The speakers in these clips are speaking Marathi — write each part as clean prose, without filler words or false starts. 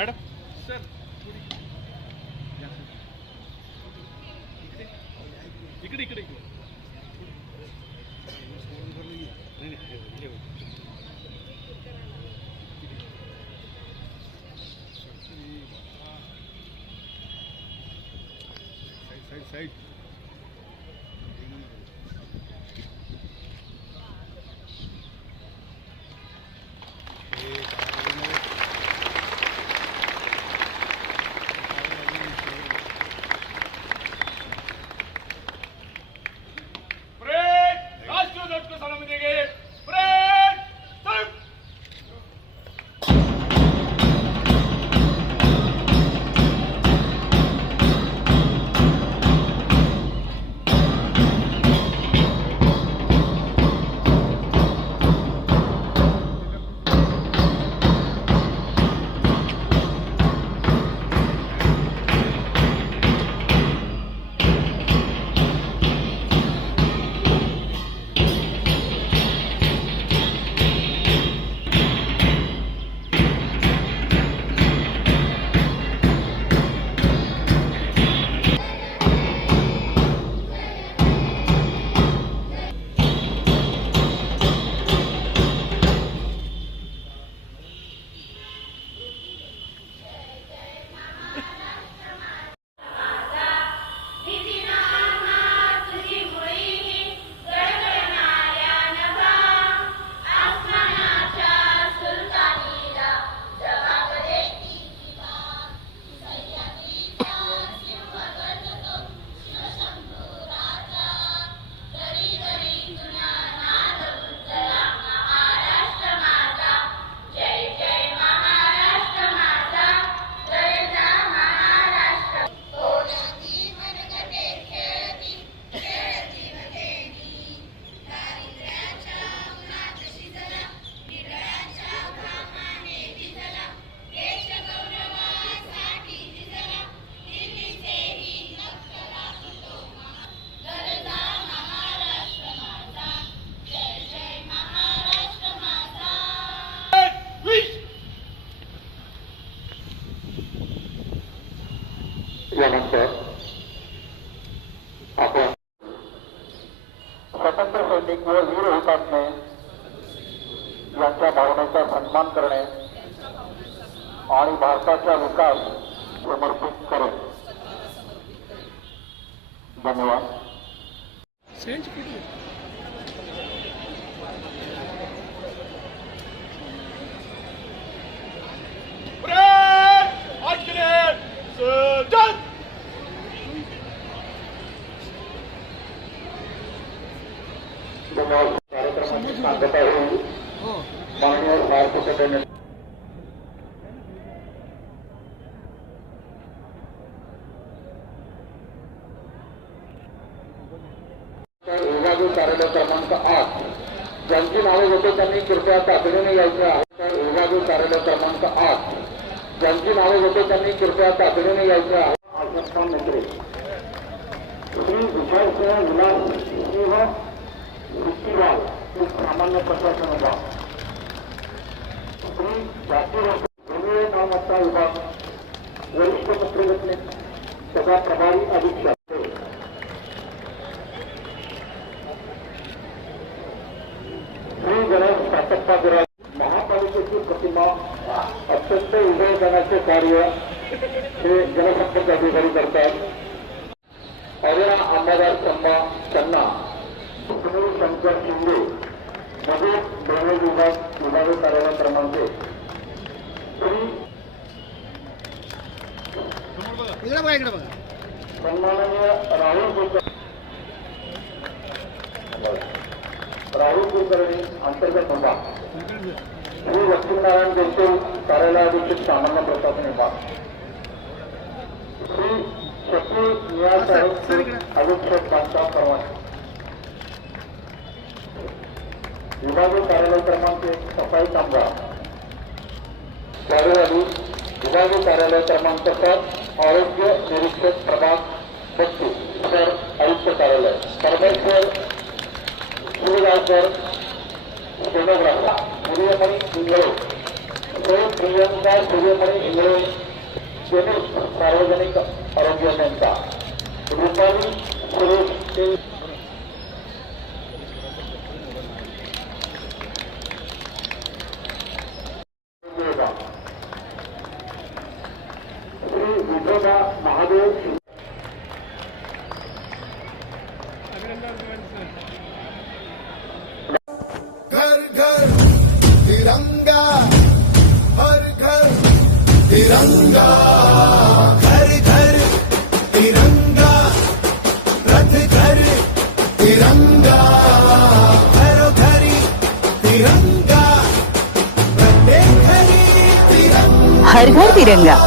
मॅडम सर इकडे इकडे इकडे साइड साइड यानंतर आपण स्वतंत्र सैनिक व वीर हुतात्मे यांच्या भावनेचा सन्मान करणे आणि भारताचा विकास समर्पित करेल. धन्यवाद. कार्यक्रमाची सांगता होईल माननीय भारत विभागीय कार्यालय क्रमांक 8 ज्यांची नावे होते त्यांनी कृपया तातडीने यायचे आहे. विभागीय कार्यालय क्रमांक 8 ज्यांची नावे होते त्यांनी कृपया तातडीने यायचे आहे. आवश्यकता मित्रे श्री विजयसिंह विलास सिंह मुक्तीलाल सामान्य प्रशासन विभाग, श्री जातीय मालमत्ता विभाग वरिष्ठ पत्रघटने तथा प्रभारी अधीक्षक, श्री गणेश सातप्पा गुराज महापालिकेची प्रतिमा अत्यंत उदयजनाचे कार्य हे जनसंपर्क अधिकारी करतात. अरुणा अंबादार संभा त्यांना सुनील शंकर शिंदे मधुर ड्रेनेज विभाग विभागीय कार्यालय क्रमांक सन्माननीय राहुल कुलकर्णी अंतर्गत विभाग, श्री लक्ष्मीनारायण देशे कार्यालय अधीक्षक सामान्य प्रशासन विभाग, श्री शकील नियाज साहेब अधीक्षक बांधकाम क्रमांक विभागीय कार्यालय क्रमांक 1 सफाई कामगार, कार्यवाही विभागीय कार्यालय क्रमांक 7 आरोग्य निरीक्षक प्रभाग 32 सर आयुक्त कार्यालय परमेश्वर सूर्यगावकर स्टेनोग्राफर, सूर्यमणी इंगळे, प्रियंका सूर्यमणी इंगळे जेनेश सार्वजनिक आरोग्य संस्था रुपाली सुरेश ते श्री विठोबा महादेव घर घर तिरंगा, हर घर तिरंगा, घर घर तिरंगा, रथ घर तिरंगा, घरोघरी तिरंगा, प्रत्येक घरी तिरंगा. हर घर तिरंगा.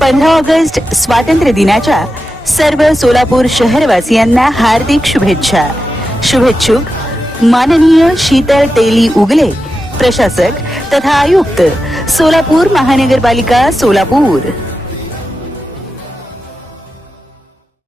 15 ऑगस्ट स्वातंत्र्य दिनाच्या सर्व सोलापूर शहरवासियांना हार्दिक शुभेच्छा. शुभेच्छुक माननीय शीतल तेली उगले, प्रशासक तथा आयुक्त, सोलापूर महानगरपालिका सोलापूर.